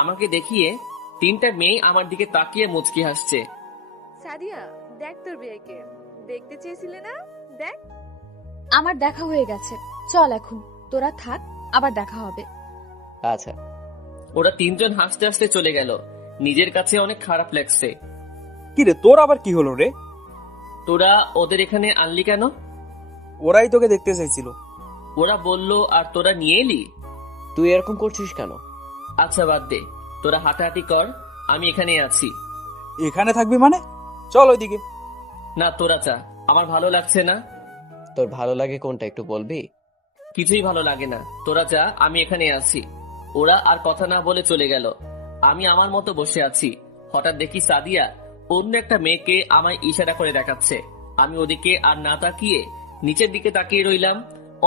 আমাকে দেখিয়ে তিনটা মেয়ে আমার দিকে তাকিয়ে মুচকি হাসছে। সাদিয়া, দেখ তোর বিয়েকে। দেখতে চেয়েছিলে না? দেখ। আমার দেখা হয়ে গেছে, চল এখন, তোরা থাক, আবার দেখা হবে। আচ্ছা। ওরা তিনজন হাসতে হাসতে চলে গেল। নিজের কাছে অনেক খারাপ লাগছে। কিরে, তোর আবার কি হলো রে? তোরা ওদের এখানে আনলি কেন? ওরাই তোকে দেখতে চাইছিল। ওরা বলল আর তোরা নিয়ে এলি? তুই এরকম করছিস কেন? আচ্ছা বাদ দে, তোরা হাঁটাহাঁটি কর, আমি এখানে আছি। এখানে থাকবি মানে? চল ওইদিকে। না, তোরা যা, আমার ভালো লাগছে না। তোর ভালো লাগে কোনটা একটু বলবি? কিছুই ভালো লাগে না, তোরা যা, আমি এখানে আছি। ওরা আর কথা না বলে চলে গেল। আমি আমার মতো বসে আছি। হঠাৎ দেখি সাদিয়া অন্য একটা মেয়েকে আমায় ইশারা করে দেখাচ্ছে। আমি ওদিকে আর না তাকিয়ে নিচের দিকে তাকিয়ে রইলাম।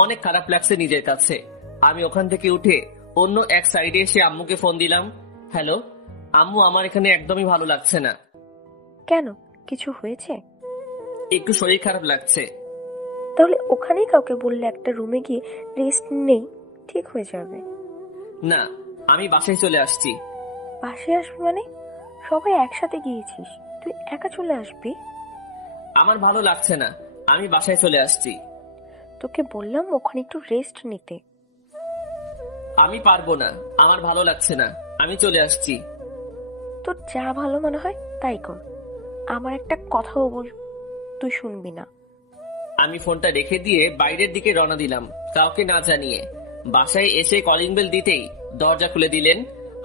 অনেক খারাপ লাগছে নিজের কাছে। আমি ওখান থেকে উঠে অন্য এক সাইডে এসে আম্মুকে ফোন দিলাম। হ্যালো আম্মু, আমার এখানে একদমই ভালো লাগছে না। কেন, কিছু হয়েছে? একটু শরীর খারাপ লাগছে। তাহলে ওখানেই কাউকে বললে একটা রুমে গিয়ে রেস্ট নেই, ঠিক হয়ে যাবে। না, আমি বাসায় চলে আসছি। বাসে আসবি মানে? সবাই একসাথে গিয়েছিস, তুই একা চলে আসবি? আমার ভালো লাগছে না, আমি বাসায় চলে আসছি। তোকে বললাম ওখানে একটু রেস্ট নিতে। আমি পারবো না, আমার ভালো লাগছে না, আমি চলে আসছি। তোর যা ভালো মনে হয় তাই কর, আমার একটা কথাও বল, তুই শুনবি না। আমি ফোনটা রেখে দিয়ে বাইরের দিকে রওনা দিলাম, কাউকে না জানিয়ে। বাসায় এসে কলিং বেল দিতেই দরজা খুলে দিলেন।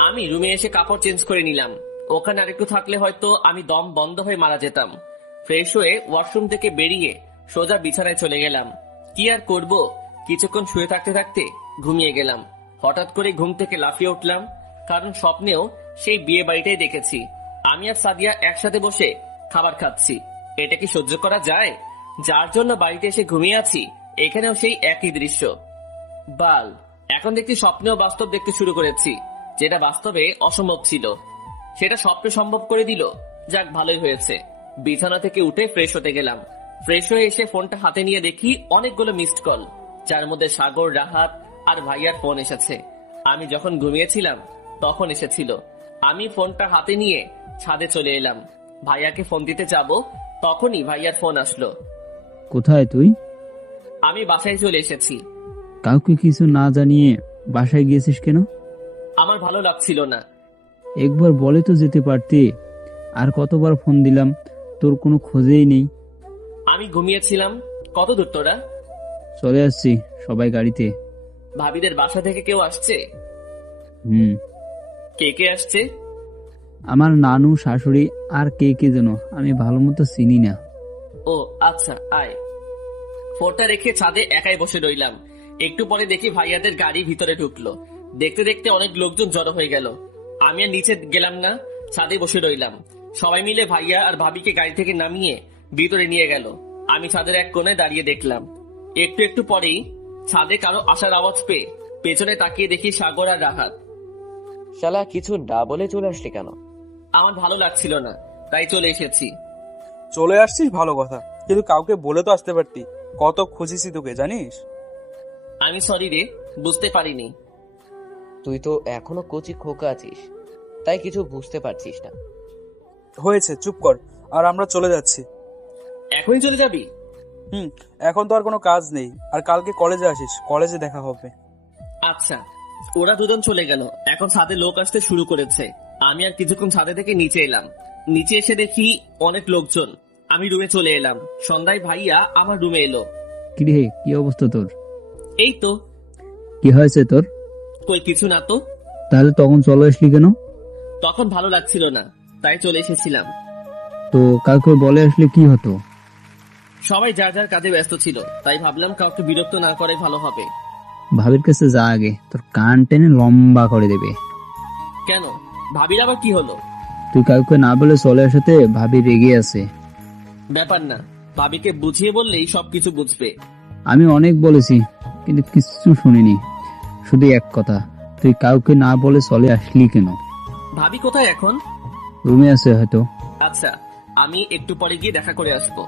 আমি রুমে এসে কাপড় চেঞ্জ করে নিলাম। ওখানে আরেকটু থাকলে হয়তো আমি দম বন্ধ হয়ে মারা যেতাম। ফ্রেশ হয়ে ওয়াশরুম থেকে বেরিয়ে সোজা বিছানায় চলে গেলাম। কি আর করব, কিছুক্ষণ শুয়ে থাকতে থাকতে ঘুমিয়ে গেলাম। হঠাৎ করে ঘুম থেকে লাফিয়ে উঠলাম, কারণ স্বপ্নেও সেই বিয়ে বাড়িটাই দেখেছি। আমি আর সাদিয়া একসাথে বসে খাবার খাচ্ছি। এটা কি সহ্য করা যায়? যার জন্য বাড়িতে এসে ঘুমিয়ে আছি, এখানেও সেই একই দৃশ্য। বাল, এখন দেখছি স্বপ্নেও বাস্তব দেখতে শুরু করেছি। যেটা বাস্তবে অসম্ভব ছিল, সেটা স্বপ্নে সম্ভব করে দিল। যাক, ভালোই হয়েছে। বিছানা থেকে উঠে ফ্রেশ হতে গেলাম। ফ্রেশ হয়ে এসে ফোনটা হাতে নিয়ে দেখি অনেকগুলো মিসড কল, যার মধ্যে সাগর, রাহাত আর ভাইয়ার ফোন এসেছে। আমি যখন ঘুমিয়েছিলাম তখন এসেছিল। আমি ফোনটা হাতে নিয়ে ছাদে চলে এলাম। ভাইয়াকে ফোন দিতে যাব, তখনই ভাইয়ার ফোন আসলো। কোথায় তুই? আমি বাসায় চলে এসেছি। কাউকে কিছু না জানিয়ে বাসায় গিয়েছিস কেন? আমার ভালো লাগছিল না। একবার বলে তো যেতে পারতি। আর কতবার ফোন দিলাম, তোর কোনো খোঁজেই নেই। আমি ঘুমিয়েছিলাম। কত দূর তোরা? চলে আসছি, সবাই গাড়িতে। ভাবিদের বাসা থেকে কেউ আসছে? কে কে আসছে? আমার নানু, শাশুড়ি আর কে কে যেন, আমি ভালো মতো চিনি না। ও আচ্ছা, আয়। ফোনটা রেখে ছাদে একাই বসে রইলাম। একটু পরে দেখি ভাইয়াদের গাড়ি ভিতরে ঢুকলো। দেখতে দেখতে অনেক লোকজন জড়ো হয়ে গেল। আমি আর নিচে গেলাম না, ছাদে বসে রইলাম। সবাই মিলে ভাইয়া আর ভাবিকে গাড়ি থেকে নামিয়ে ভিতরে নিয়ে গেল। আমি ছাদের এক কোণে দাঁড়িয়ে দেখলাম। একটু একটু পরেই ছাদে কারো আসার আওয়াজ পেয়ে পেছনে তাকিয়ে দেখি সাগর আর রাহাত। শালা, কিছু না বলে চলে আসলি কেন? আমার ভালো লাগছিল না, তাই চলে এসেছি। চলে আসছিস ভালো কথা, কিন্তু কাউকে বলে তো আসতে পারতি। কত খুঁজেছি তোকে জানিস। আমি সরি রে, বুঝতে পারিনি। তুই তো এখনো কচি খোকা আছিস, তাই কিছু বুঝতে পারছিস না। হয়েছে, চুপ কর। আর আমরা চলে যাচ্ছি। এখনই চলে যাবি? এখন তো আর কোনো কাজ নেই। আর কালকে কলেজে আসিস, কলেজে দেখা হবে। আচ্ছা। ওরা দুজন চলে গেল। এখন ছাদে লোক আসতে শুরু করেছে। আমি আর কিছুক্ষণ ছাদে থেকে নিচে এলাম। নিচে এসে দেখি অনেক লোকজন। আমি রুমে চলে এলাম। সন্ধ্যায় ভাইয়া আমার রুমে এলো। কিরে, কি অবস্থা তোর? এই তো। কি হয়েছে তোর? কই কিছু না তো। তাহলে তখন চলে আসলি কেন? তখন ভালো লাগছিল না, তাই চলে এসেছিলাম। তো কাউকে বলে আসলে কি হতো? সবাই যার যার কাজে ব্যস্ত ছিল, তাই ভাবলাম কাউকে বিরক্ত না করে ভালো হবে। ভাবির কাছে যা, আগে তোর কান টেনে লম্বা করে দেবে। কেন, ভাবির আবার কি হলো? তুই কাউকে না বলে চলে আসাতে ভাবি রেগে আছে। ব্যাপার না, ভাবিকে বুঝিয়ে বললেই সবকিছু বুঝবে। আমি অনেক বলেছি, কিন্তু কিছু শুনিনি। শুধু এক কথা, তুই কাউকে না বলে চলে আসলি কেন? ভাবি কোথায় এখন? রুমে আছে হয়তো। আচ্ছা, আমি একটু পরে গিয়ে দেখা করে আসবো।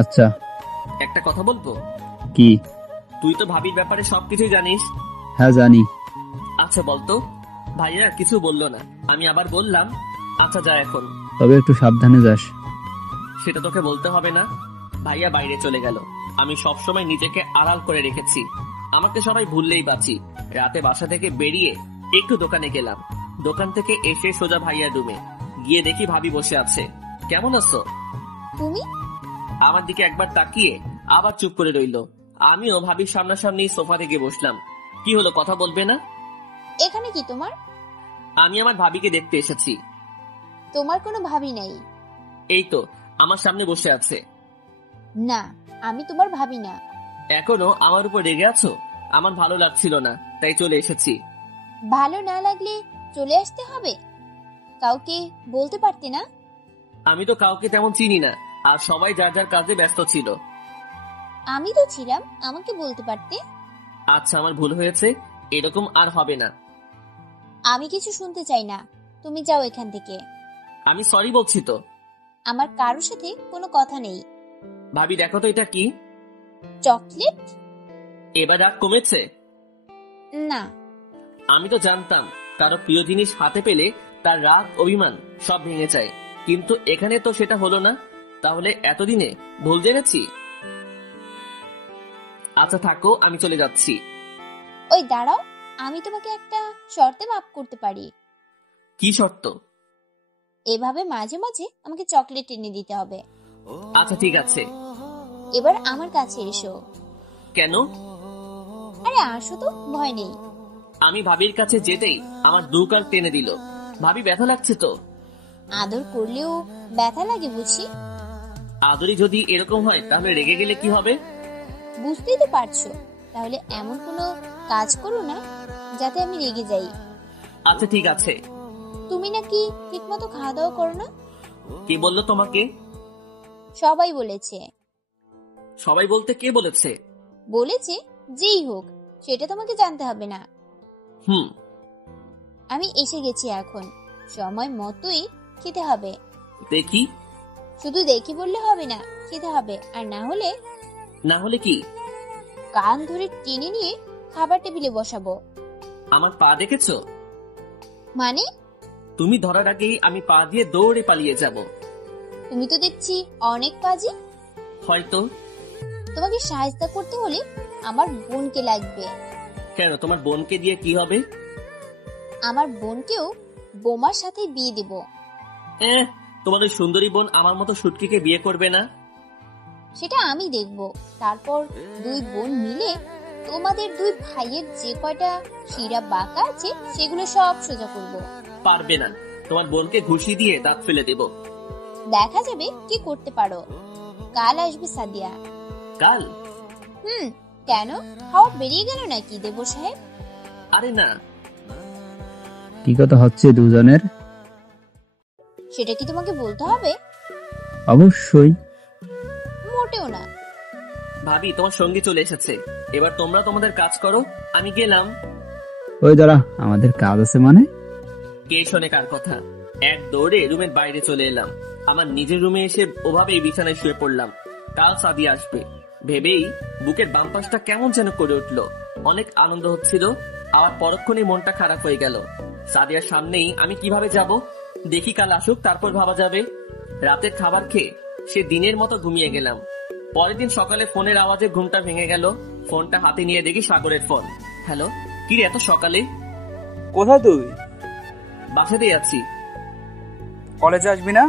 আচ্ছা। একটা কথা বলবো? কি? তুই তো ভাবির ব্যাপারে সবকিছুই জানিস। হ্যাঁ জানি। আচ্ছা বলতো, ভাইয়া কিছু বললো না। আমি আবার বললাম, আচ্ছা যা এখন। তবে একটু সাবধানে যাস। সেটা তোকে বলতে হবে না। ভাইয়া বাইরে চলে গেল। আমি সবসময় নিজেকে আড়াল করে রেখেছি, আমাকে সবাই ভুললেই বাঁচি। রাতে বাসা থেকে বেরিয়ে একটু দোকানে গেলাম। দোকান থেকে এসে সোজা ভাইয়ার রুমে গিয়ে দেখি ভাবি বসে আছে। কেমন আছো? তুমি? আমার দিকে একবার তাকিয়ে আবার চুপ করে রইলো। আমিও ভাবির সামনাসামনি সোফা থেকে বসলাম। কি হলো, কথা বলবে না? এখানে কি তোমার? আমি আমার ভাবিকে দেখতে এসেছি। তোমার কোনো ভাবি নেই। এই তো আমার সামনে বসে আছে। না, আমি তোমার ভাবি না। এখনো আমার উপর রেগে আছো? আমার ভালো লাগছিল না, তাই চলে এসেছি। ভালো না লাগলে চলে আসতে হবে? কাউকে বলতে পারতে না? আমি তো কাউকে তেমন চিনি না, আর সবাই যার যার কাজে ব্যস্ত ছিল। আমি তো ছিলাম, আমাকে বলতে পারতে। আচ্ছা আমার ভুল হয়েছে, এরকম আর হবে না। আমি কিছু শুনতে চাই না, তুমি যাও এখান থেকে। আমি সরি বলছি তো। আমার কারোর সাথে কোনো কথা নেই। ভাবি দেখো তো এটা কি? চকলেট? এবার রাগ কমেছে? না। আমি তো জানতাম কারো প্রিয় জিনিস হাতে পেলে তার রাগ অভিমান সব ভেঙে যায়, কিন্তু এখানে তো সেটা হলো না। তাহলে এতদিনে ভুল জেনেছি। আচ্ছা থাকো, আমি চলে যাচ্ছি। ওই দাঁড়াও, আমি তোমাকে একটা শর্তে মাফ করতে পারি। কি শর্ত? এভাবে মাঝে মাঝে আমাকে চকলেট এনে দিতে হবে। আচ্ছা ঠিক আছে। এবার আমার কাছে এসো। কেন? আরে আসো তো, ভয় নেই। আমি ভাবির কাছে যেতেই আমার দু কাল টেনে দিল। ভাবি ব্যথা লাগছে তো? আদর করলেও ব্যথা লাগে বুঝি? আদরি যদি এরকম হয় তাহলে রেগে গেলে কি হবে? বুঝতেই তো পারছো। তাহলে এমন কোনো কাজ করো না যাতে আমি রেগে যাই। আচ্ছা ঠিক আছে। তুমি নাকি ঠিকমতো খাওয়া দাওয়া করো না? কে বললো তোমাকে? সবাই বলেছে। সবাই বলতে কে বলেছে? বলেছে যেই হোক, সেটা তোমাকে জানতে হবে না। হুম। আমি এসে গেছি এখন, সময় মতোই খেতে হবে। দেখি। শুধু দেখি বললে হবে না, খেতে হবে। আর না হলে? না হলে কি? কান ধরে টেনে নিয়ে খাবার টেবিলে বসাবো। আমার পা দেখেছো? মানে? তুমি ধরার আগেই আমি পা দিয়ে দৌড়ে পালিয়ে যাব। তুমি তো দেখছি অনেক কাজী। হয়তো। তোমাকে সাহায্য করতে হলে আমার বোনকে লাগবে। কেন, তোমার বোনকে দিয়ে কি হবে? আমার বোনকেও বোমার সাথে বিয়ে দেব। তোমার ওই সুন্দরী বোন আমার মতো শুটকিকে বিয়ে করবে না। সেটা আমি দেখব। তারপর দুই বোন মিলে তোমাদের দুই ভাইয়ের যে কয়টা শিরা বাঁকা আছে সেগুলো সব সোজা করব। পারবে না, তোমার বোনকে ঘুষি দিয়ে দাঁত ফেলে দেব। দেখা যাবে কি করতে পারো। কাল আসবে সাদিয়া। কাল? কেন, হাওয়া বেরিয়ে গেল নাকি দেবর সাহেব? আরে না। কি কথা হচ্ছে দুজনের? সেটা কি তোমাকে বলতে হবে? অবশ্যই। মোটেও না। ভাবি তোমার সঙ্গী চলে এসেছে, এবার তোমরা তোমাদের কাজ করো, আমি গেলাম। ওই দাঁড়া, আমাদের কাজ আছে মানে? কে শোনে কার কথা? এক দৌড়ে রুমের বাইরে চলে এলাম। আমার নিজের রুমে এসে ওভাবেই বিছানায় শুয়ে পড়লাম। কাল সাদিয়া আসবে ভেবেই বুকের বাম পাশটা কেমন যেন করে উঠলো। অনেক আনন্দ হচ্ছিল, আবার পরক্ষণেই মনটা খারাপ হয়ে গেল। সাদিয়ার সামনেই আমি কিভাবে যাব? দেখি কাল আসুক, তারপর ভাবা যাবে। রাতের খাবার খেয়ে সে দিনের মতো ঘুমিয়ে গেলাম। পরের দিন সকালে ফোনের আওয়াজে ঘুমটা ভেঙে গেল। ফোনটা হাতে নিয়ে দেখি সাগরের ফোন। হ্যালো, কি রে এত সকালে? কোথায় তুই? বাসাতেই আছি। কলেজে আসবি না?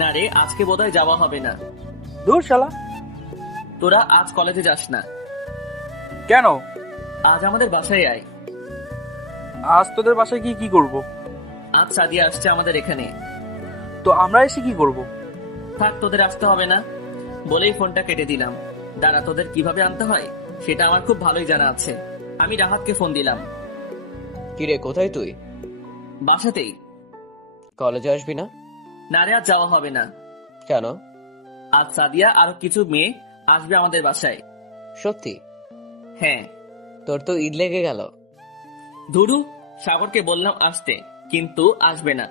না রে, আজকে বোধহয় যাওয়া হবে না। দূর শালা। তোরা আজ কলেজে যাস না? কেন? আজ আমাদের বাসায় আয়। আজ তোদের বাসায় কি কি করব? আজ সাদিয়া আসছে আমাদের এখানে। তো আমরা এসে কি করব? থাক, তোদের আসতে হবে না বলেই ফোনটা কেটে দিলাম। দাঁড়া, তোদের কিভাবে আনতে হয় সেটা আমার খুব ভালোই জানা আছে। আমি রাহাতকে ফোন দিলাম। কিরে কোথায় তুই? বাসাতেই। কলেজে আসবি না? না রে, আজ যাওয়া হবে না। কেন? আজ সাদিয়া আর কিছু মেয়ে আসবে আমাদের বাসায়। সত্যি? হ্যাঁ। তোর তো ঈদ লেগে গেল। ধুরু, সাগরকে বললাম আসতে, কিন্তু আসবে না।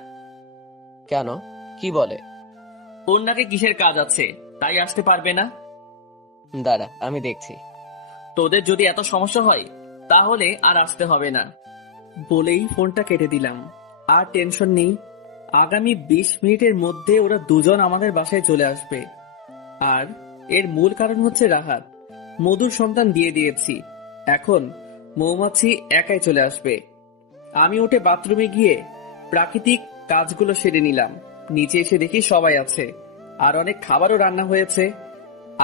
কেন, কি বলে? ওর নাকি কিসের কাজ আছে, তাই আসতে পারবে না। দাঁড়া আমি দেখছি। তোদের যদি এত সমস্যা হয় তাহলে আর আসতে হবে না। বলেই ফোনটা কেটে দিলাম। আর টেনশন নেই, আগামী 20 মিনিটের মধ্যে ওরা দুজন আমাদের বাসায় চলে আসবে। আর এর মূল কারণ হচ্ছে রাহাত। মধুর সন্তান দিয়ে দিয়েছি, এখন মৌমাছি একাই চলে আসবে। আমি উঠে বাথরুমে গিয়ে প্রাকৃতিক কাজগুলো সেরে নিলাম। নিচে এসে দেখি সবাই আছে, আর অনেক খাবারও রান্না হয়েছে।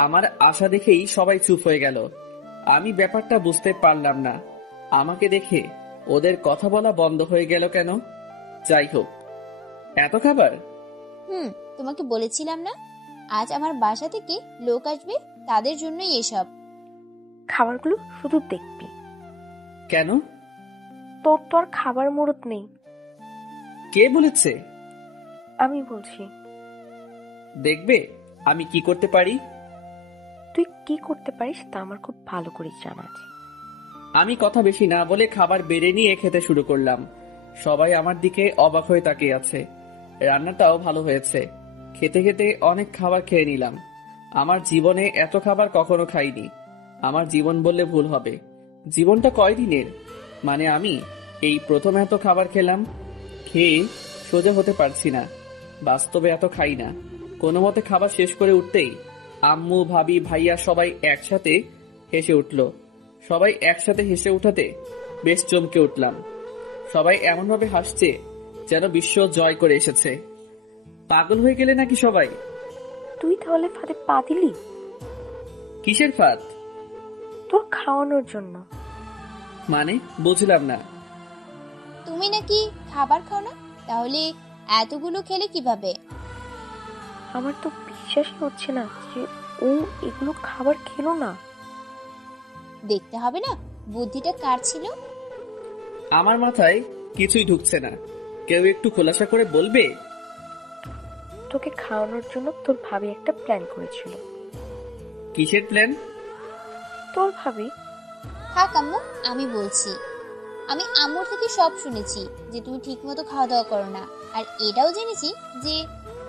আমার আশা দেখেই সবাই চুপ হয়ে গেল। আমি ব্যাপারটা বুঝতে পারলাম না, আমাকে দেখে ওদের কথা বলা বন্ধ হয়ে গেল কেন? যাই হোক, এত খাবার। তোমাকে বলেছিলাম না আজ আমার বাসা থেকে লোক আসবে, তাদের জন্যই এসব। খাবারগুলো শুধু দেখবি। কেন? তোর তো আর খাবার মুরত নেই। কে বলেছে? আমি বলছি। দেখবে আমি কি করতে পারি। তুই কি করতে পারিস তা আমার খুব ভালো করে জানা আছে। আমি কথা বেশি না বলে খাবার বেড়ে নিয়ে খেতে শুরু করলাম। সবাই আমার দিকে অবাক হয়ে তাকিয়ে আছে। রান্নাটাও ভালো হয়েছে। খেতে খেতে অনেক খাবার খেয়ে নিলাম। আমার জীবনে এত খাবার কখনো খাইনি। আমার জীবন বললে ভুল হবে, জীবনটা কয়দিনের। মানে আমি এই প্রথম এত খাবার খেলাম। খেয়ে সোজা হতে পারছি না। বাস্তবে এত খাই না। কোনো মতে খাবার শেষ করে উঠতেই আম্মু, ভাবি, ভাইয়া সবাই একসাথে হেসে উঠল। সবাই একসাথে হেসে উঠাতে বেশ চমকে উঠলাম। সবাই এমনভাবে হাসছে যেন বিশ্ব জয় করে এসেছে। পাগল হয়ে গেলে নাকি সবাই? তুই তাহলে ফাঁদে পা দিলি? কিসের ফাঁদ? তোর খাওয়ানোর জন্য। মানে বুঝলাম না। তুমি নাকি খাবার খাও না, তাহলে এতগুলো খেলে কিভাবে? আমার তো বিশ্বাসই হচ্ছে না যে ও এগুলো খাবার খেলো না। দেখতে হবে না বুদ্ধিটা কার ছিল। আমার মাথায় কিছুই ঢুকছে না। কেউ একটু খোলাসা করে বলবে? তোকে খাওয়ানোর জন্য তোর ভাবি একটা প্ল্যান করেছিল। কিসের প্ল্যান? তোর ভাবি। থাক আম্মু, আমি বলছি। আমি আম্মুর থেকে সব শুনেছি যে তুমি ঠিক মতো খাওয়া দাওয়া করো না, আর এটাও জেনেছি যে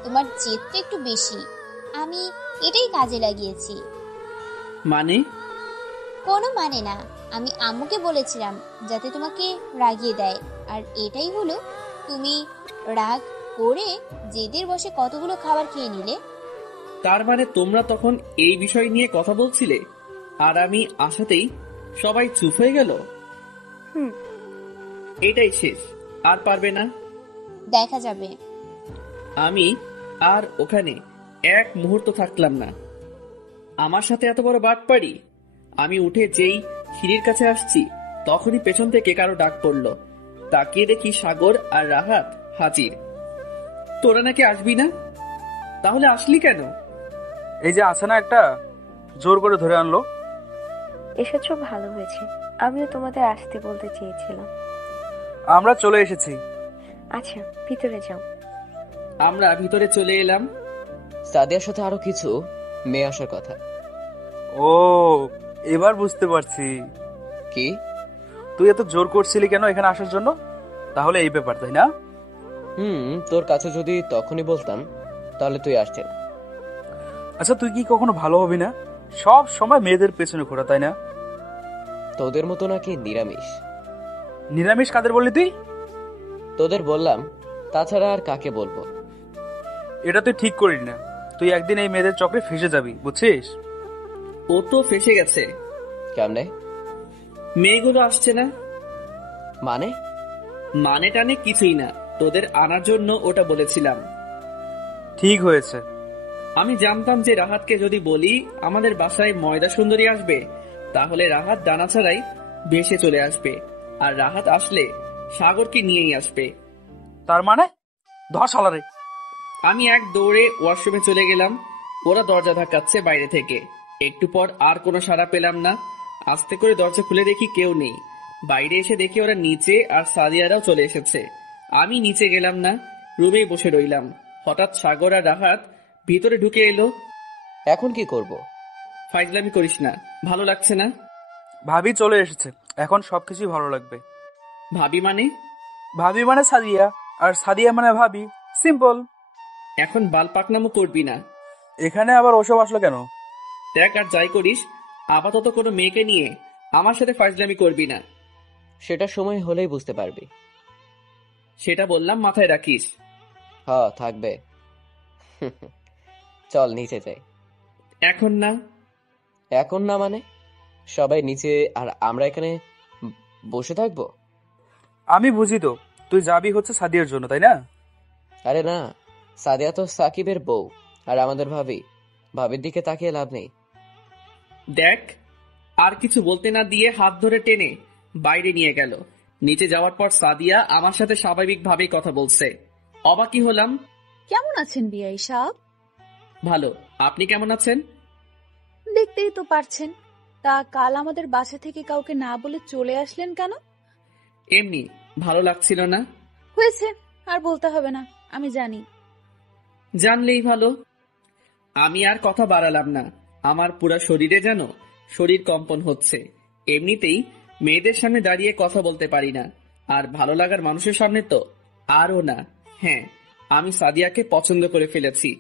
তোমার জেদটা একটু বেশি। আমি এটাই কাজে লাগিয়েছি। মানে? কোনো মানে না, আমি আম্মুকে বলেছিলাম যাতে তোমাকে রাগিয়ে দেয়, আর এটাই হলো। তুমি রাগ করে জেদের বসে কতগুলো খাবার খেয়ে নিলে। তার মানে তোমরা তখন এই বিষয় নিয়ে কথা বলছিলে, আর আমি আসাতেই সবাই চুপ হয়ে গেল। এটাই শেষ, আর পারবে না। দেখা যাবে। আমি আর ওখানে এক মুহূর্ত থাকলাম না। আমার সাথে এত বড় বাটপাড়ি! আমি উঠে যেই সিঁড়ির কাছে আসছি তখনই পেছন থেকে কারো ডাক পড়ল। তাকিয়ে দেখি সাগর আর রাহাত হাজির। তোরা নাকি আসবি না? তাহলে আসলি কেন? এই যে আছে না একটা, জোর করে ধরে আনলো। এসেছো ভালো হয়েছে, আমিও তোমাদের আসতে বলতে চেয়েছিলাম। আমরা চলে এসেছি। আচ্ছা ভিতরে যাও। আমরা ভিতরে চলে এলাম। সাদিয়ার সাথে আরো কিছু মেয়ে আসার কথা। ও, এবার বুঝতে পারছি। কি? তুই এত জোর করছিলি কেন এখানে আসার জন্য? তাহলে এই ব্যাপার, তাই না? তোর কাছে যদি তখনই বলতাম তাহলে তুই আসতে না। আচ্ছা, তুই কি কখনো ভালো হবি না? সব সময় মেয়েদের পেছনে ঘোরা, তাই না? তোদের মতো নাকি নিরামিষ? নিরামিষ কাদের বললি তুই? তোদের বললাম, তাছাড়া আর কাকে বলবো? এটা তুই ঠিক করিস না। তুই একদিন এই মেয়েদের চক্রে ফেসে যাবি, বুঝছিস? ও তো ফেসে গেছে। কেমনে? মেয়েগুলো আসছে না। মানে? মানে টানে কিছুই না, তোদের আনার জন্য ওটা বলেছিলাম। ঠিক হয়েছে। আমি জানতাম যে রাহাতকে যদি বলি আমাদের বাসায় ময়দা সুন্দরী আসবে, তাহলে রাহাত ডানা ছাড়াই ভেসে চলে আসবে, আর রাহাত আসলে সাগরকে নিয়েই আসবে। তার মানে ধর শালারে। আমি এক দৌড়ে ওয়াশরুমে চলে গেলাম। ওরা দরজা ধাক্কাচ্ছে বাইরে থেকে। একটু পর আর কোনো সাড়া পেলাম না। আস্তে করে দরজা খুলে দেখি কেউ নেই। বাইরে এসে দেখি ওরা নিচে আর সাদিয়ারাও চলে এসেছে। আমি নিচে গেলাম না, রুমেই বসে রইলাম। হঠাৎ সাগর আর রাহাত ভিতরে ঢুকে এলো। এখন কি করব? ফাইজলামি করিস না, ভালো লাগছে না। ভাবি চলে এসেছে, এখন সবকিছুই ভালো লাগবে। ভাবি মানে? ভাবি মানে সাদিয়া, আর সাদিয়া মানে ভাবি, সিম্পল। এখন বাল পাকনামো করবি না। এখানে আবার ওসব আসলো কেন? দেখ, আর যাই করিস আপাতত কোনো মেয়েকে নিয়ে আমার সাথে ফাইজলামি করবি না। সেটা সময় হলেই বুঝতে পারবি। সেটা বললাম, মাথায় রাখিস। থাকবে। চল নিচে যাই। এখন না। এখন না মানে? সবাই নিচে আর আমরা এখানে বসে থাকবো? আমি বুঝি তো, তুই যাবি হচ্ছে সাদিয়ার জন্য, তাই না? আরে না, সাদিয়া তো সাকিবের বউ আর আমাদের ভাবি। ভাবির দিকে তাকিয়ে লাভ নেই। দেখ, আর কিছু বলতে না দিয়ে হাত ধরে টেনে বাইরে নিয়ে গেল। নিচে যাওয়ার পর সাদিয়া আমার সাথে স্বাভাবিকভাবেই কথা বলছে। অবাকই হলাম। কেমন আছেন বিআই সাহেব? ভালো, আপনি কেমন আছেন? দেখতেই তো পারছেন। তা কাল আমাদের বাসা থেকে কাউকে না বলে চলে আসলেন কেন? এমনি, ভালো লাগছিল না। হয়েছে, আর বলতে হবে না, আমি জানি। জানলেই ভালো। আমি আর কথা বাড়ালাম না। আমার পুরা শরীরে যেন শরীর কম্পন হচ্ছে। এমনিতেই মেয়েদের সামনে দাঁড়িয়ে কথা বলতে পারি না, আর ভালো লাগার মানুষের সামনে তো আরও না। হ্যাঁ, আমি সাদিয়াকে পছন্দ করে ফেলেছি।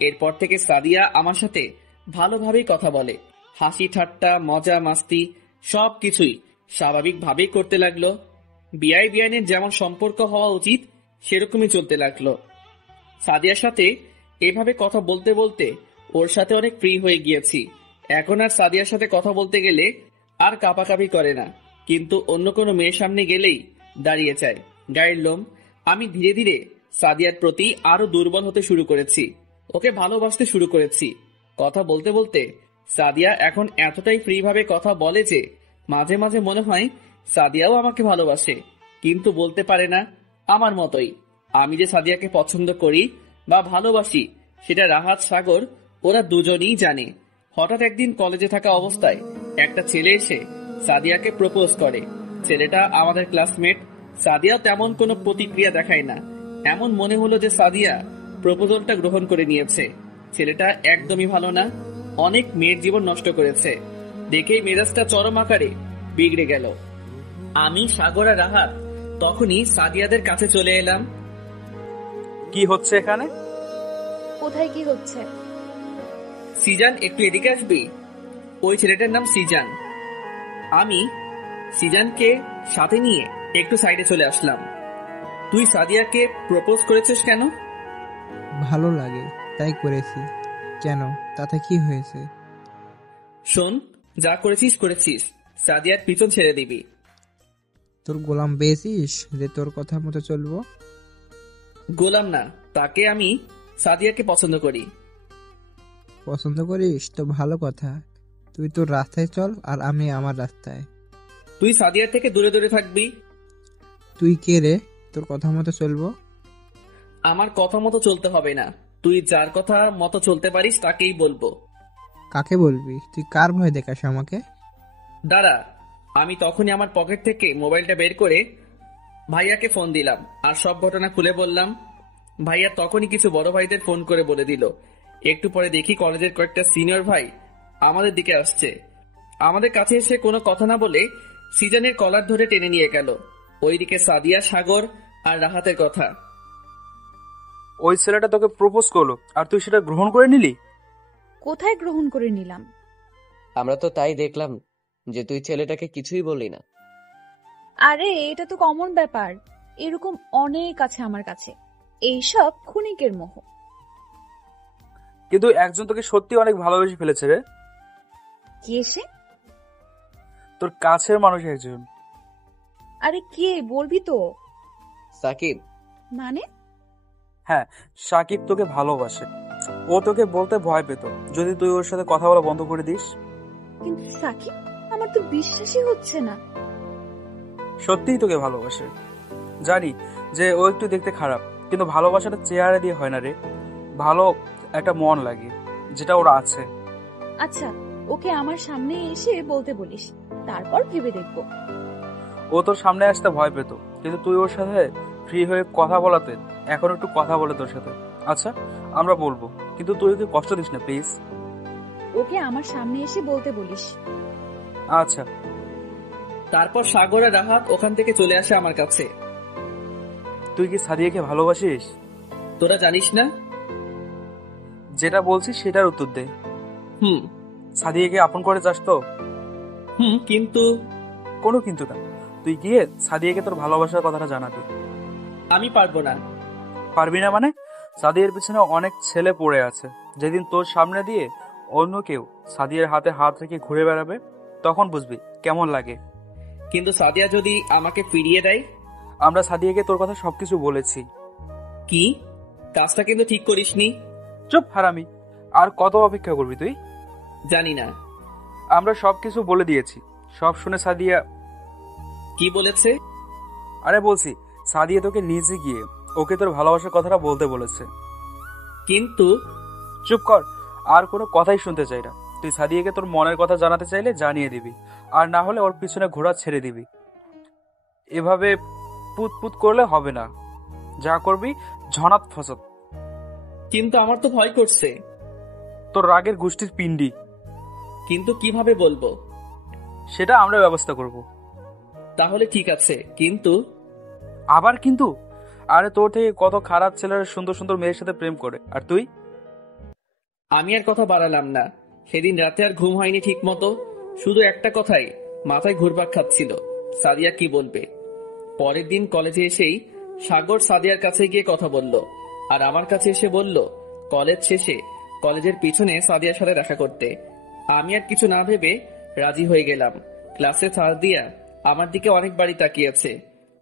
এরপর থেকে সাদিয়া আমার সাথে ভালোভাবেই কথা বলে। হাসি ঠাট্টা মজা মাস্তি সবকিছুই স্বাভাবিকভাবেই করতে লাগলো। বিআই বিআইনের যেমন সম্পর্ক হওয়া উচিত সেরকমই চলতে লাগলো। সাদিয়ার সাথে এভাবে কথা বলতে বলতে ওর সাথে অনেক ফ্রি হয়ে গিয়েছি। এখন আর সাদিয়ার সাথে কথা বলতে গেলে আর কাঁপাকাঁপি করে না, কিন্তু অন্য কোনো মেয়ের সামনে গেলেই দাঁড়িয়ে যায় গায়ের লোম। আমি ধীরে ধীরে সাদিয়ার প্রতি আরো দুর্বল হতে শুরু করেছি, ওকে ভালোবাসতে শুরু করেছি। কথা বলতে বলতে সাদিয়া এখন এতটাই ফ্রি ভাবে কথা বলে যে মাঝে মাঝে মনে হয় সাদিয়াও আমাকে ভালোবাসে, কিন্তু বলতে পারে না। আমার মতোই আমি যে সাদিয়াকে পছন্দ করি বা ভালোবাসি সেটা রাহাত সাগর ওরা দুজনেই জানে। হঠাৎ একদিন কলেজে থাকা অবস্থায় একটা ছেলে এসে সাদিয়াকে প্রপোজ করে। ছেলেটা আমাদের ক্লাসমেট। সাদিয়াও তেমন কোনো প্রতিক্রিয়া দেখায় না। এমন মনে হলো যে সাদিয়া প্রপোজালটা গ্রহণ করে নিয়েছে। ছেলেটা একদমই ভালো না, অনেক মেয়ের জীবন নষ্ট করেছে। দেখেই মেজাজটা চরম আকারে বিগড়ে গেল। আমি সাগর আর রাহাত তখনই সাদিয়াদের কাছে চলে এলাম। কি হচ্ছে এখানে? কোথায় কি হচ্ছে? সিজান, একটু এদিকে আসবি? ওই ছেলেটার নাম সিজান। আমি সিজানকে সাথে নিয়ে একটু সাইডে চলে আসলাম। তুই সাদিয়াকে প্রপোজ করেছিস কেন? ভালো লাগে তাই করেছি। কেন, তাতে কি হয়েছে? শোন, যা করেছিস করেছিস, সাদিয়ার পিছন ছেড়ে দিবি। তোর গোলাম পেয়েছিস যে তোর কথা মতো চলবো? গোলাম না, তাকে আমি সাদিয়াকে পছন্দ করি। পছন্দ করিস তো ভালো কথা। তুই তোর রাস্তায় চল আর আমি আমার রাস্তায়। তুই সাদিয়ার থেকে দূরে দূরে থাকবি। তুই কে রে, তোর কথা মতো চলবো? আমার কথা মতো চলতে হবে না, তুই যার কথা মতো চলতে পারিস তাকেই বলবো। কাকে বলবি? তুই কার ভয় দেখাস আমাকে? দাঁড়া। আমি তখনই আমার পকেট থেকে মোবাইলটা বের করে ভাইয়াকে ফোন দিলাম আর সব ঘটনা খুলে বললাম। ভাইয়া তখনই কিছু বড় ভাইদের ফোন করে বলে দিল। একটু পরে দেখি কলেজের কয়েকটা সিনিয়র ভাই আমাদের দিকে আসছে। আমাদের কাছে এসে কোনো কথা না বলে সিজানের কলার ধরে টেনে নিয়ে গেল। ওইদিকে সাদিয়া, সাগর আর রাহাতের কথা। ওই ছেলেটা তোকে প্রপোজ করলো আর তুই সেটা গ্রহণ করে নিলি? কোথায় গ্রহণ করে নিলাম? আমরা তো তাই দেখলাম যে তুই ছেলেটাকে কিছুই বললি না। আরে এটা তো কমন ব্যাপার, এরকম অনেক আছে আমার কাছে। এইসব ক্ষণিকের মোহ। কিন্তু একজন তোকে সত্যি অনেক ভালোবেসে ফেলেছে রে। কে সে? তোর কাছের মানুষ একজন। আরে কে বলবি তো? সাকিব। মানে? হ্যাঁ, সাকিব তোকে ভালোবাসে। ও তোকে বলতে ভয় পেত যদি তুই ওর সাথে কথা বলা বন্ধ করে দিস। কিন্তু সাকিব, আমার তো বিশ্বাসই হচ্ছে না। সত্যিই তোকে ভালোবাসে। জানি যে ও একটু দেখতে খারাপ, কিন্তু ভালোবাসাটা চেহারা দিয়ে হয় না রে। ভালো একটা মন লাগে, যেটা ওর আছে। আচ্ছা, ওকে আমার সামনে এসে বলতে বলিস, তারপর ভেবে দেখবো। ও তোর সামনে আসতে ভয় পেত, কিন্তু তুই ওর সাথে ফ্রি হয়ে কথা বলাতে এখন একটু কথা বলে তোর সাথে। আচ্ছা, আমরা বলবো, কিন্তু তুই ওকে কষ্ট দিস না প্লিজ। ওকে আমার সামনে এসে বলতে বলিস। আচ্ছা। তারপর সাগর আর রাহাত ওখান থেকে চলে আসে আমার কাছে। তুই কি সাদিয়াকে ভালোবাসিস? তোরা জানিস না? যেটা বলছিস সেটার উত্তর দে। হুম। সাদিয়াকে আপন করে যাস তো? কিন্তু কোনো কিন্তু না। তুই গিয়ে সাদিয়াকে তোর ভালোবাসার কথাটা জানাবি। আমি পারবো না। পারবি না মানে? সাদিয়ার পিছনে অনেক ছেলে পড়ে আছে। যেদিন তোর সামনে দিয়ে অন্য কেউ সাদিয়ার হাতে হাত রেখে ঘুরে বেড়াবে, তখন বুঝবি কেমন লাগে। কিন্তু সাদিয়া যদি আমাকে ফিরিয়ে দেয়? আমরা সাদিয়াকে তোর কথা সবকিছু বলেছি। কি? কাজটা কিন্তু ঠিক করিসনি। চুপ হারামি, আর কত অপেক্ষা করবি তুই? জানি না। আমরা সবকিছু বলে দিয়েছি। সব শুনে সাদিয়া কি বলেছে? আরে বলছি, সাদিয়া তোকে নিজে গিয়ে ওকে তোর ভালোবাসার কথাটা বলতে বলেছে। কিন্তু চুপ কর, আর কোনো কথাই শুনতে চাই না। তুই সাদিয়াকে তোর মনের কথা জানাতে চাইলে জানিয়ে দিবি, আর না হলে ওর পিছনে ঘোড়া ছেড়ে দিবি। এভাবে পুত পুত করলে হবে না। যা করবি ঝনাত ফসত। কিন্তু আমার তো ভয় করছে। তোর রাগের গোষ্ঠীর পিণ্ডি। কিন্তু কিভাবে বলবো? সেটা আমরা ব্যবস্থা করব। তাহলে ঠিক আছে, কিন্তু আবার কিন্তু? আরে তোর থেকে কত খারাপ ছেলেরা সুন্দর সুন্দর মেয়ের সাথে প্রেম করে, আর তুই? আমি আর কথা বাড়ালাম না। সেদিন রাতে আর ঘুম হয়নি ঠিক মতো। শুধু একটা কথাই মাথায় ঘুরপাক খাচ্ছিল, সাদিয়া কি বলবে। পরের দিন কলেজে এসেই সাগর সাদিয়ার কাছে গিয়ে কথা বলল, আর আমার কাছে এসে বলল কলেজ শেষে কলেজের পিছনে সাদিয়ার সাথে দেখা করতে। আমি আর কিছু না ভেবে রাজি হয়ে গেলাম। ক্লাসে সাদিয়া আমার দিকে অনেকবারই তাকিয়েছে।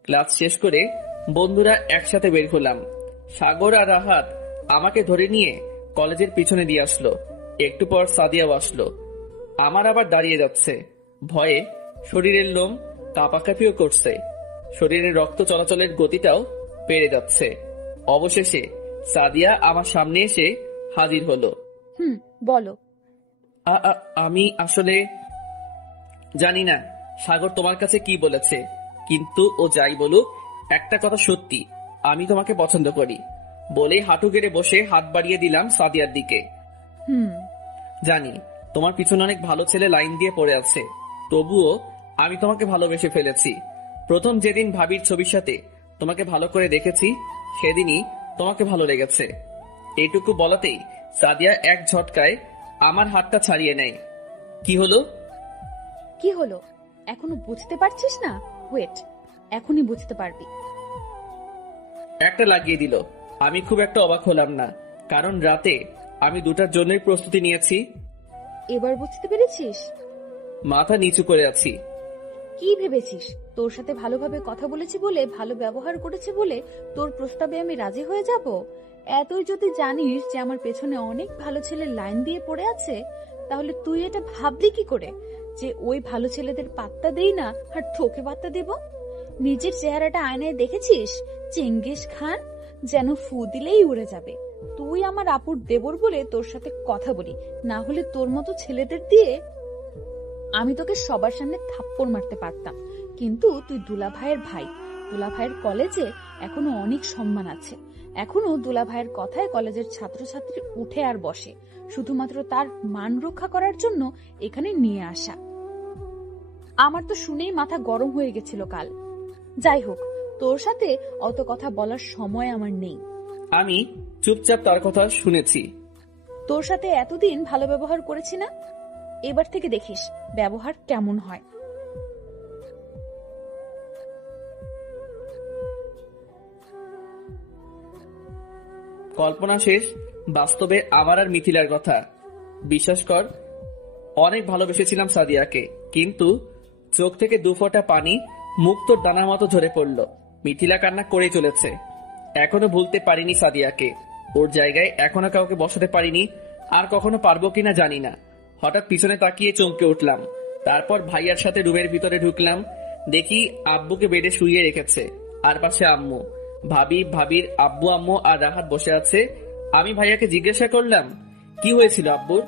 ক্লাস শেষ করে বন্ধুরা একসাথে বের হলাম। সাগর আর রাহাত আমাকে ধরে নিয়ে কলেজের পিছনে দিয়ে আসলো। একটু পর সাদিয়াও আসলো। আমার আবার দাঁড়িয়ে যাচ্ছে। ভয়ে শরীরের লোম কাঁপাকাঁপিও করছে। শরীরের রক্ত চলাচলের গতিটাও বেড়ে যাচ্ছে। অবশেষে সাদিয়া আমার সামনে এসে হাজির হলো। বলো। আমি আসলে জানি না সাগর তোমার কাছে কি বলেছে, কিন্তু ও যাই বলুক একটা কথা সত্যি, আমি তোমাকে পছন্দ করি। বলেই হাঁটু গেড়ে বসে হাত বাড়িয়ে দিলাম সাদিয়ার দিকে। জানি তোমার পিছনে অনেক ভালো ছেলে লাইন দিয়ে পড়ে আছে, তবুও আমি তোমাকে ভালোবেসে ফেলেছি। প্রথম যেদিন ভাবির ছবির সাথে তোমাকে ভালো করে দেখেছি, সেদিনই তোমাকে ভালো লেগেছে। এইটুকু বলাতেই সাদিয়া এক ঝটকায় আমার হাতটা ছাড়িয়ে নেয়। কি হলো? কি হলো? এখনো বুঝতে পারছিস না? ওয়েট, এখনই বুঝতে পারবি। একটা লাগিয়ে দিল। আমি খুব একটা অবাক হলাম না, কারণ রাতে আমি দুটার জন্যই প্রস্তুতি নিয়েছি। এবার বুঝতে পেরেছিস? মাথা নিচু করে আছি। কি ভেবেছিস তোর সাথে ভালোভাবে কথা বলেছি বলে, ভালো ব্যবহার করেছে বলে তোর প্রস্তাবে আমি রাজি হয়ে যাব? এতই যদি জানিস যে আমার পেছনে অনেক ভালো ছেলে লাইন দিয়ে পড়ে আছে, তাহলে তুই এটা ভাবলি কি করে যে ওই ভালো ছেলেদের পাত্তা দেই না আর তোকে পাত্তা দেব? নিজের চেহারাটা আয়নায় দেখেছিস? চেঙ্গিস খান, যেন ফু দিলেই উড়ে যাবে। তুই আমার আপুর দেবর বলে তোর সাথে কথা বলি, না হলে তোর মতো ছেলেদের দিয়ে আমি তোকে সবার সামনে থাপ্পড় মারতে পারতাম। কিন্তু তুই দুলা ভাইয়ের ভাই। দুলা ভাইয়ের কলেজে এখনো অনেক সম্মান আছে। এখনো দুলা ভাইয়ের কথায় কলেজের ছাত্রছাত্রী উঠে আর বসে, শুধুমাত্র তার মান রক্ষা করার জন্য এখানে নিয়ে আসা। আমার তো শুনেই মাথা গরম হয়ে গেছিল কাল। যাই হোক, তোর সাথে অত কথা বলার সময় আমার নেই। আমি চুপচাপ তার কথা শুনেছি। তোর সাথে এতদিন ভালো ব্যবহার করেছি না? এবার থেকে দেখিস ব্যবহার কেমন হয়। কল্পনা শেষ, বাস্তবে আমার আর মিথিলার কথা। বিশ্বাস কর, অনেক ভালোবেসেছিলাম সাদিয়াকে, কিন্তু চোখ থেকে দুফোঁটা পানি মুক্ত দানার মতো ঝরে পড়ল। মিথিলা কান্না করে চলেছে। এখনো ভুলতে পারিনি সাদিয়াকে। ওর জায়গায় এখনো কাউকে বসাতে পারিনি, আর কখনো পারবো কিনা জানি না। হঠাৎ পিছনে তাকিয়ে চমকে উঠলাম। তারপর ভাইয়ার সাথে রুমের ভিতরে ঢুকলাম। দেখি আব্বুকে বেডে শুইয়ে রেখেছে, আর পাশে আম্মু, ভাবির আব্বু আম্মু আর রাহাত বসে আছে। আমি ভাইয়াকে জিজ্ঞাসা করলাম, কি হয়েছিল আব্বুর?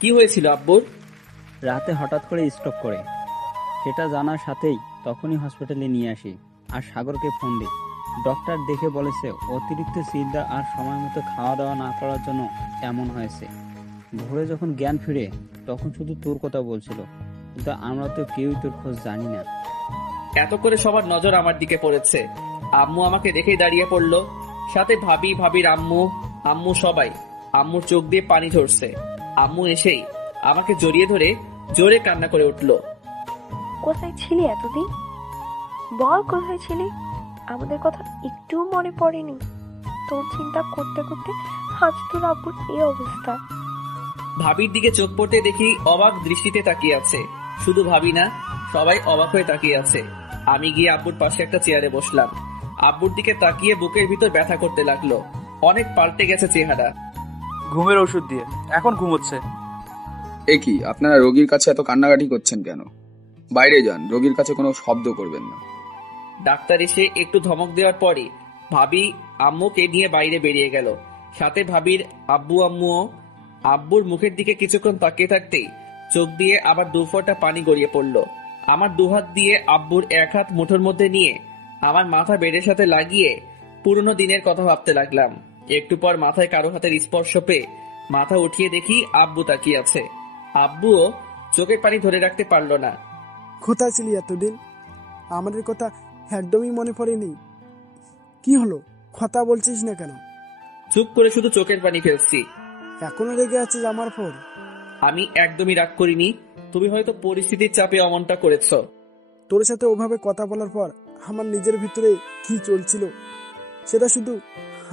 কি হয়েছিল আব্বুর? রাতে হঠাৎ করে স্ট্রোক করে, সেটা জানার সাথেই তখনই হসপিটালে নিয়ে আসি আর সাগরকে ফোন দিই। ডক্টর দেখে বলেছে অতিরিক্ত চিন্তা আর সময় মতো খাওয়া দাওয়া না করার জন্য এমন হয়েছে। ভোরে যখন জ্ঞান ফিরে তখন শুধু তোর কথা বলছিল, কিন্তু আমরা তো কেউই তোর খোঁজ জানি না। এত করে সবার নজর আমার দিকে পড়েছে। আম্মু আমাকে দেখেই দাঁড়িয়ে পড়লো, সাথে ভাবির আম্মু সবাই। আম্মুর চোখ দিয়ে পানি ঝরছে। আম্মু এসেই আমাকে জড়িয়ে ধরে জোরে কান্না করে উঠল। কোথায় ছিলি এতদিন? বল কোথায় ছিলি? আমাদের কথা একটুও মনে পড়েনি? তোর চিন্তা করতে করতে আজ তোর আব্বুর এই অবস্থা। ভাবির দিকে চোখ পড়তে দেখি অবাক দৃষ্টিতে তাকিয়ে আছে। শুধু ভাবি না, সবাই অবাক হয়ে তাকিয়ে আছে। আমি গিয়ে আব্বুর পাশে একটা চেয়ারে বসলাম। আব্বুর দিকে তাকিয়ে বুকের ভিতর ব্যথা করতে লাগলো। অনেক পাল্টে গেছে চেহারা। ঘুমের ওষুধ দিয়ে এখন ঘুমোচ্ছে। এ কি, আপনারা রোগীর কাছে এত কান্নাকাটি করছেন কেন? বাইরে যান, রোগীর কাছে কোনো শব্দ করবেন না। ডাক্তার এসে একটু ধমক দেওয়ার পরে ভাবি আম্মুকে নিয়ে বাইরে বেরিয়ে গেল। সাথে ভাবির আব্বু আম্মুও। আব্বুর মুখের দিকে কিছুক্ষণ তাকিয়ে থাকতেই চোখ দিয়ে আবার 2 ফোঁটা পানি গড়িয়ে পড়ল। আমার 2 হাত দিয়ে আব্বুর 1 হাত মুঠোর মধ্যে নিয়ে আমার মাথা বেডের সাথে লাগিয়ে পুরনো দিনের কথা ভাবতে লাগলাম। একটু পর মাথায় কারো হাতের স্পর্শ পেয়ে মাথা উঠিয়ে দেখি আব্বু তাকিয়ে আছে। আব্বুও চোখের পানি ধরে রাখতে পারল না। কোথায় ছিলি এতদিন? আমাদের কথা একদমই মনে পড়েনি। কি হলো, কথা বলছিস না কেন? চুপ করে শুধু চোখের পানি ফেলছি। এখনো রেগে আছিস আমার পর? আমি একদমই রাগ করিনি, তুমি হয়তো পরিস্থিতির চাপে অমনটা করেছ। তোর সাথে ওভাবে কথা বলার পর আমার নিজের ভিতরে কি চলছিল সেটা শুধু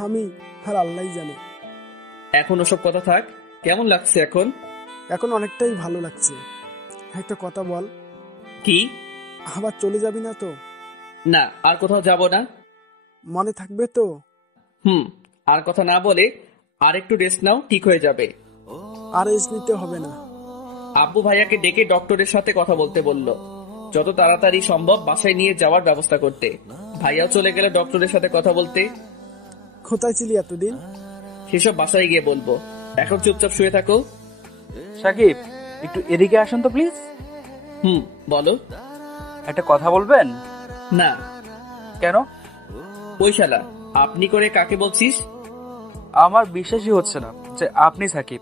আমি আর আল্লাহই জানে। এখন ওসব কথা থাক, কেমন লাগছে এখন? এখন অনেকটাই ভালো লাগছে। একটা কথা বল। কি? আবার চলে যাবি না তো? না, আর কোথাও যাব না। মনে থাকবে তো? আর কথা না বলে আর একটু রেস্ট নাও, ঠিক হয়ে যাবে। আর রেস্ট নিতে হবে না। আব্বু ভাইয়াকে ডেকে ডক্টরের সাথে কথা বলতে বলল, যত তাড়াতাড়ি সম্ভব বাসায় নিয়ে যাওয়ার ব্যবস্থা করতে। ভাইয়াও চলে গেল ডক্টরের সাথে কথা বলতে। কোথায় ছিলি এতদিন? সেসব বাসায় গিয়ে বলবো, এখন চুপচাপ শুয়ে থাকো। সাকিব, একটু এদিকে আসুন তো প্লিজ। বলো। একটা কথা বলবেন? না। কেন? ওই শালা, আপনি করে কাকে বলছিস? আমার বিশ্বাসই হচ্ছে না যে আপনি সাকিব।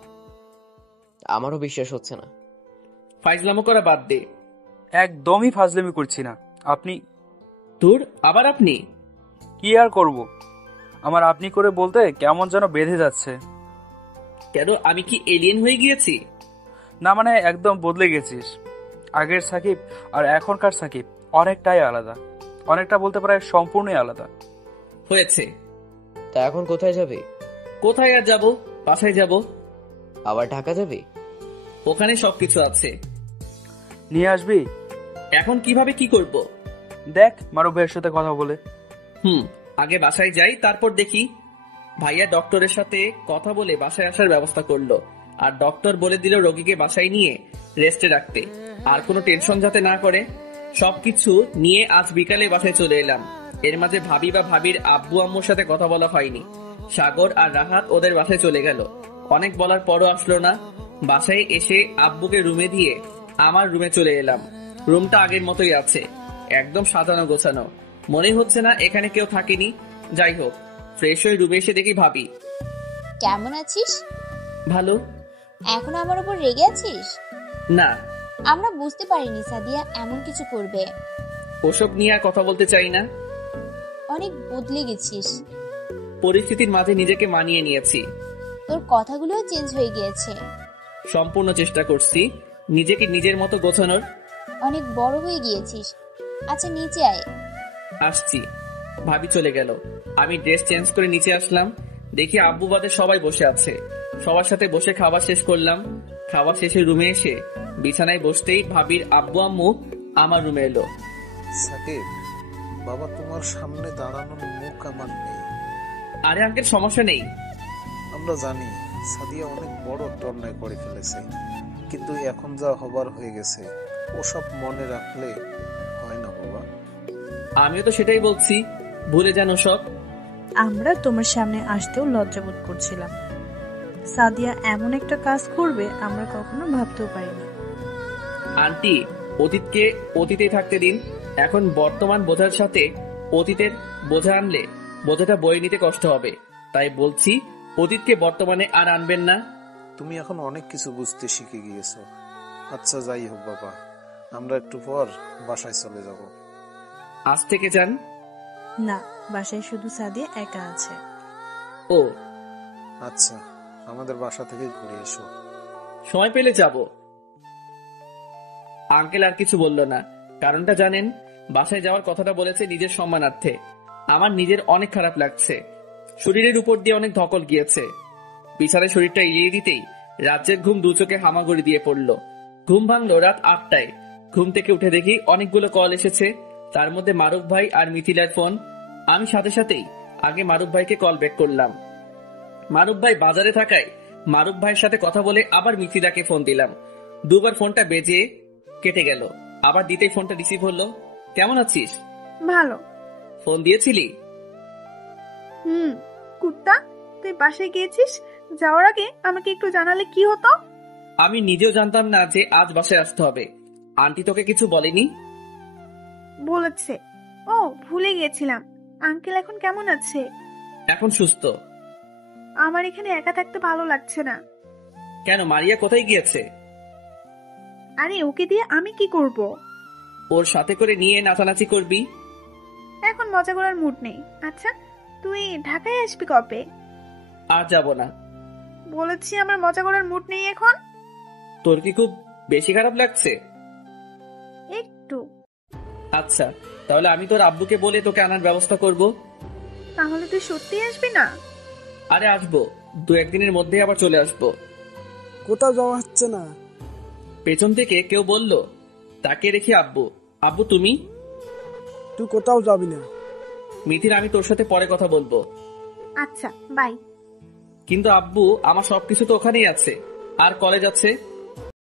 আমারও বিশ্বাস হচ্ছে না। ফাইজলামো করা বাদ দে। একদমই ফাজলামি করছি না। আপনি? তোর আবার আপনি? কি আর করব, আমার আপনি করে বলতে কেমন যেন বেঁধে যাচ্ছে। কেন, আমি কি এলিয়েন হয়ে গিয়েছি? না মানে একদম বদলে গেছিস। আগের সাকিব আর এখনকার সাকিব অনেকটাই আলাদা। অনেকটা বলতে প্রায় সম্পূর্ণই আলাদা হয়েছে। তা এখন কোথায় যাবে? কোথায় আর যাব, বাসায় যাব। আবার ঢাকা যাবে? ওখানে সবকিছু আছে। নিয়ে আসবি? এখন কিভাবে কি করব? দেখ মারুফ ভাইয়ের সাথে কথা বলে। আগে বাসায় যাই, তারপর দেখি। ভাইয়া ডক্টরের সাথে কথা বলে বাসায় আসার ব্যবস্থা করলো। আর ডক্টর বলে দিল রোগীকে বাসায় নিয়ে রেস্টে রাখতে, আর কোনো টেনশন যাতে না করে। সবকিছু নিয়ে আজ বিকালে বাসায় চলে এলাম। এর মাঝে ভাবি বা ভাবির আব্বু আম্মুর সাথে কথা বলা হয়নি। সাগর আর রাহাত ওদের বাসায় চলে গেল। অনেক বলার পরও আসলো না। বাসায় এসে আব্বুকে রুমে দিয়ে আমার রুমে চলে এলাম। রুমটা আগের মতোই আছে, একদম সাজানো গোছানো। মনে হচ্ছে না এখানে কেউ থাকেনি। যাই হোক, ফ্রেশ হয়ে রুমে এসে দেখি ভাবি। কেমন আছিস? ভালো। এখন আমার উপর রেগে আছিস? না। আমরা বুঝতে পারিনি সাদিয়া এমন কিছু করবে। ওসব নিয়ে আর কথা বলতে চাই না। অনেক বদলে গেছিস। পরিস্থিতির মাঝে নিজেকে মানিয়ে নিয়েছি। তোর কথাগুলোও চেঞ্জ হয়ে গিয়েছে। সম্পূর্ণ চেষ্টা করছি নিজেকে নিজের মতো গোছানোর। অনেক বড় হয়ে গিয়েছিস। আচ্ছা নিচে আয়। আসছি। ভাবি চলে গেল। আমি ড্রেস চেঞ্জ করে নিচে আসলাম। দেখি আব্বু বাদে সবাই বসে আছে। সবার সাথে বসে খাবার শেষ করলাম। খাবার শেষে রুমে এসে বিছানায় বসতেই ভাবির আব্বু আম্মু আমার রুমে এলো। সাকিব, বাবা তোমার সামনে দাঁড়ানোর মুখ আমার নেই। আরে আঙ্কেল, সমস্যা নেই। আমরা জানি সাদিয়া অনেক বড় একটা অন্যায় করে ফেলেছে, কিন্তু এখন যা হবার হয়ে গেছে ওসব মনে রাখলে হয় না বাবা। আমিও তো সেটাই বলছি, ভুলে যান সব। আমরা তোমার সামনে আসতেও লজ্জাবোধ করছিলাম। সাদিয়া এমন একটা কাজ করবে আমরা কখনো ভাবতেও পারিনি। আন্টি, অতীতকে অতীতে থাকতে দিন। এখন বর্তমান বোঝার সাথে অতীতের বোঝা আনলে বোঝাটা বয়ে নিতে কষ্ট হবে। তাই বলছি, অতীতকে বর্তমানে আর আনবেন না। তুমি এখন অনেক কিছু বুঝতে শিখে গিয়েছো। আচ্ছা যাই হোক বাবা, আমরা একটু পর বাসায় চলে যাব। আজ থেকে যান। না, বাসায় শুধু সাদিয়া একা আছে। ও আচ্ছা, আমাদের বাসা থেকে ঘুরে এসো। সময় পেলে যাব। আঙ্কেল আর কিছু বলল না, কারণটা জানেন? বাসায় যাওয়ার কথাটা বলেছে নিজের সম্মানার্থে। আমার নিজের অনেক খারাপ লাগছে। শরীরের উপর দিয়ে অনেক ধকল গিয়েছে। বিছানায় শরীরটা এড়িয়ে দিতেই রাজ্যের ঘুম দু চোখে হামাগুড়ি দিয়ে পড়ল। ঘুম ভাঙলো রাত 8টায়। ঘুম থেকে উঠে দেখি অনেকগুলো কল এসেছে, তার মধ্যে মারুফ ভাই আর মিথিলার ফোন। আমি সাথে সাথেই আগে মারুফ ভাইকে কল ব্যাক করলাম। মারুফ ভাই বাজারে থাকায় মারুফ ভাইয়ের সাথে কথা বলে আবার মিথিলাকে ফোন দিলাম। দুবার ফোনটা বেজে কেটে গেল, আবার দিতেই ফোনটা রিসিভ হলো। কেমন আছিস? ভালো। ফোন দিয়েছিলি? কুত্তা, তুই বাসায় গিয়েছিস? যাওয়ার আগে আমাকে একটু জানালে কি হতো? আমি নিজেও জানতাম না যে আজ বাসায় আসতে হবে। আন্টি তোকে কিছু বলেনি? বলেছে। ও, ভুলে গিয়েছিলাম। আঙ্কেল এখন কেমন আছে? এখন সুস্থ। আমার এখানে একা থাকতে ভালো লাগছে না। কেন, মারিয়া কোথায় গিয়েছে? আরে ওকে দিয়ে আমি কি করব? ওর সাথে করে নিয়ে নাচানাচি করবি। এখন মজা করার মুড নেই। আচ্ছা, তুই ঢাকায় আসবি কবে? আর যাব না। বলেছি আমার মজা করার মুড নেই এখন। তোর কি খুব বেশি খারাপ লাগছে? একটু। আচ্ছা, তাহলে আমি তোর আব্বুকে বলে তোকে আনার ব্যবস্থা করব। তাহলে তুই সত্যি আসবি না? আরে আসবো, 2-1 দিনের মধ্যে আবার চলে আসবো। কোথাও যাওয়া হচ্ছে না। পেছন থেকে কেউ বলল। তাকে রেখে আব্বু, আব্বু তুমি? তুই কোথাও যাবি না। মিথির, আমি তোর সাথে পরে কথা বলবো। আচ্ছা, বাই। কিন্তু আব্বু, আমার সবকিছু তো ওখানেই আছে। আর কলেজ আছে।